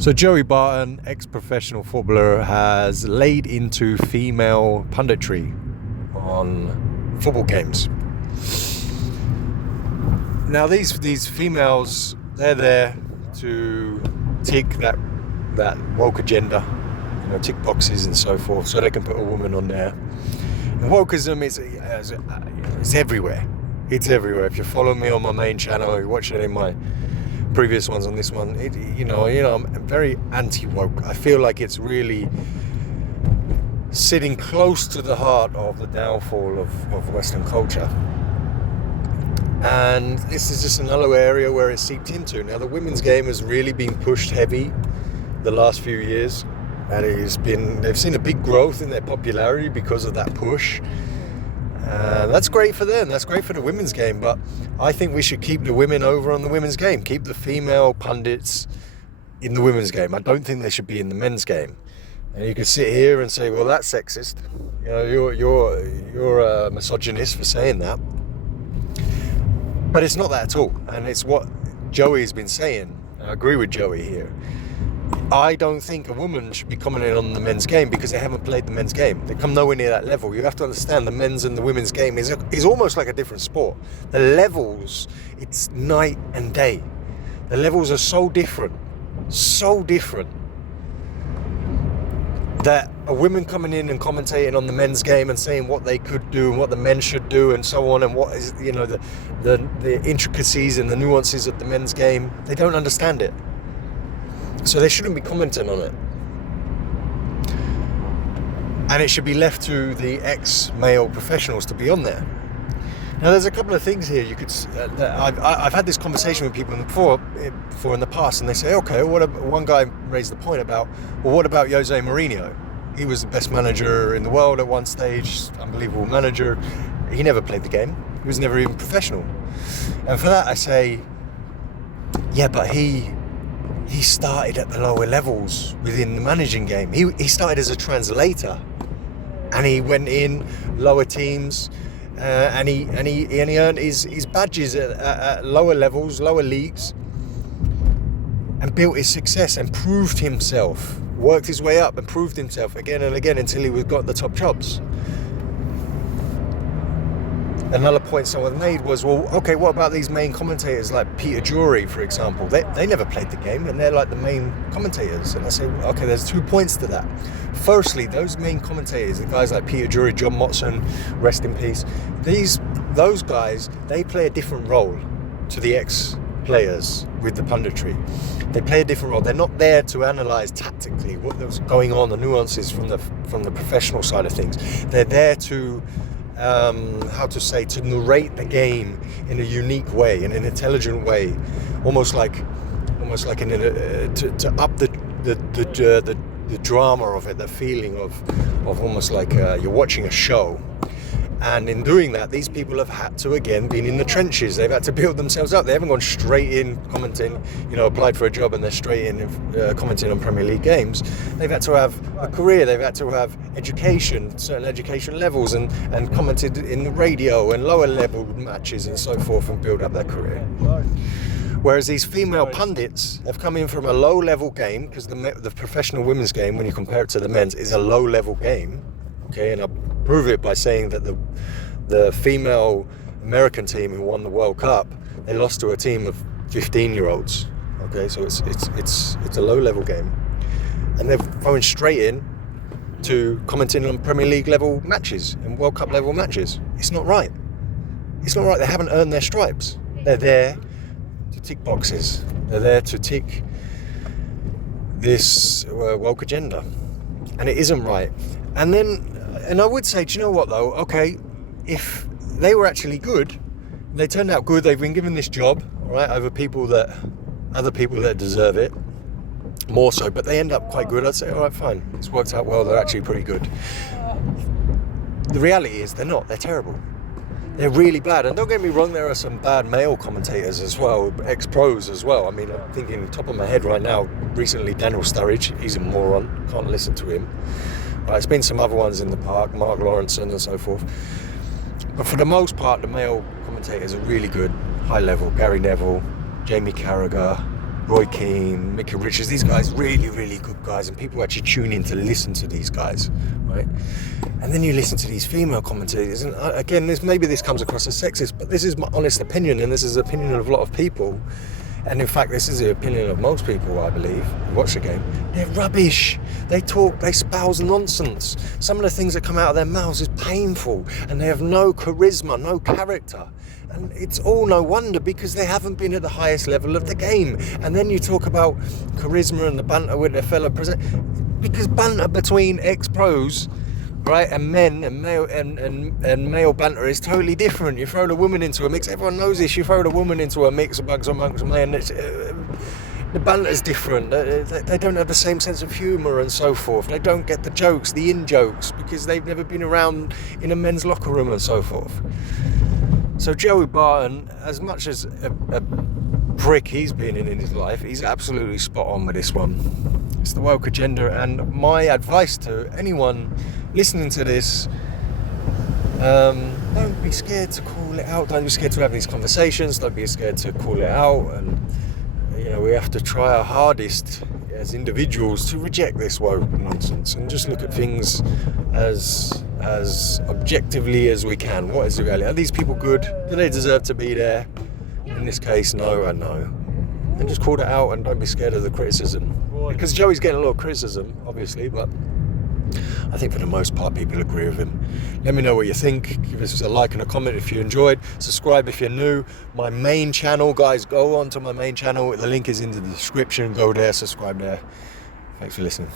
So Joey Barton, ex-professional footballer, has laid into female punditry on football games. Now these females, they're there to tick that woke agenda, tick boxes and so forth, so they can put a woman on there. And wokeism is everywhere. It's everywhere. If you follow me on my main channel, or you watch any of my previous ones on this one, I'm very anti-woke. I feel like it's really sitting close to the heart of the downfall of Western culture. And this is just another area where it's seeped into. Now, the women's game has really been pushed heavy the last few years, and they've seen a big growth in their popularity because of that push. That's great for them. That's great for the women's game. But I think we should keep the women over on the women's game. Keep the female pundits in the women's game. I don't think they should be in the men's game. And you can sit here and say, well, that's sexist. You're a misogynist for saying that. But it's not that at all. And it's what Joey's been saying. I agree with Joey here. I don't think a woman should be commenting on the men's game because they haven't played the men's game. They come nowhere near that level. You have to understand the men's and the women's game is almost like a different sport. The levels, it's night and day. The levels are so different, that a woman coming in and commentating on the men's game and saying what they could do and what the men should do and so on, and what is, the intricacies and the nuances of the men's game, they don't understand it. So they shouldn't be commenting on it. And it should be left to the ex-male professionals to be on there. Now, there's a couple of things here. I've had this conversation with people before in the past, and they say, okay, one guy raised the point about, well, what about Jose Mourinho? He was the best manager in the world at one stage, unbelievable manager. He never played the game. He was never even professional. And for that, I say, yeah, but he started at the lower levels within the managing game. He started as a translator, and he went in lower teams, and he earned his badges at lower levels, lower leagues, and built his success and proved himself, worked his way up and proved himself again and again until he got the top jobs. Another point someone made was, well, okay, what about these main commentators like Peter Drury, for example? They never played the game, and they're like the main commentators. And I say, okay, there's 2 points to that. Firstly, those main commentators, the guys like Peter Drury, John Motson, rest in peace, those guys, they play a different role to the ex-players with the punditry. They play a different role. They're not there to analyse tactically what's going on, the nuances from the professional side of things. They're there to to narrate the game in a unique way, in an intelligent way, almost like to up the drama of it, the feeling of almost like you're watching a show. And in doing that, these people have had to, again, been in the trenches. They've had to build themselves up. They haven't gone straight in commenting, applied for a job and they're straight in commenting on Premier League games. They've had to have a career. They've had to have education, certain education levels, and commented in the radio and lower level matches and so forth, and build up their career. Whereas these female pundits have come in from a low level game, because the professional women's game, when you compare it to the men's, is a low level game. Okay, and I'll prove it by saying that the female American team who won the World Cup, they lost to a team of 15-year-olds. Okay, so it's a low-level game, and they're going straight in to commenting on Premier League level matches and World Cup level matches. It's not right. It's not right. They haven't earned their stripes. They're there to tick boxes. They're there to tick this woke agenda, and it isn't right. And I would say, do you know what though? Okay, if they were actually good, they turned out good, they've been given this job, all right, over other people that deserve it, more so, but they end up quite good, I'd say, all right, fine, it's worked out well, they're actually pretty good. The reality is they're not, they're terrible. They're really bad. And don't get me wrong, there are some bad male commentators as well, ex-pros as well. I mean, I'm thinking top of my head right now, recently Daniel Sturridge, he's a moron, can't listen to him. There's been some other ones in the park, Mark Lawrenson and so forth. But for the most part, the male commentators are really good, high level. Gary Neville, Jamie Carragher, Roy Keane, Mickey Richards, these guys, really, really good guys, and people actually tune in to listen to these guys, right? And then you listen to these female commentators, and again, maybe this comes across as sexist, but this is my honest opinion, and this is the opinion of a lot of people, and in fact, this is the opinion of most people, I believe, who watch the game. They're rubbish. They talk, they spouse nonsense. Some of the things that come out of their mouths is painful, and they have no charisma, no character. And it's all no wonder, because they haven't been at the highest level of the game. And then you talk about charisma and the banter with their fellow because banter between ex-pros, right, and men and male banter is totally different. You throw the woman into a mix, everyone knows this. You throw the woman into a mix amongst men, the banter's different. They don't have the same sense of humour and so forth. They don't get the jokes, the in-jokes, because they've never been around in a men's locker room and so forth. So Joey Barton, as much as a prick he's been in his life, he's absolutely spot on with this one. It's the woke agenda, and my advice to anyone listening to this, don't be scared to call it out. Don't be scared to have these conversations. Don't be scared to call it out. And we have to try our hardest as individuals to reject this woke nonsense and just look at things as objectively as we can. What is the reality? Are these people good? Do they deserve to be there? In this case, no and no. And just call it out, and don't be scared of the criticism. Because Joey's getting a lot of criticism, obviously, but I think for the most part people agree with him. Let me know what you think. Give us a like and a comment if you enjoyed. Subscribe if you're new. My main channel, guys, go on to my main channel. The link is in the description. Go there, subscribe there. Thanks for listening.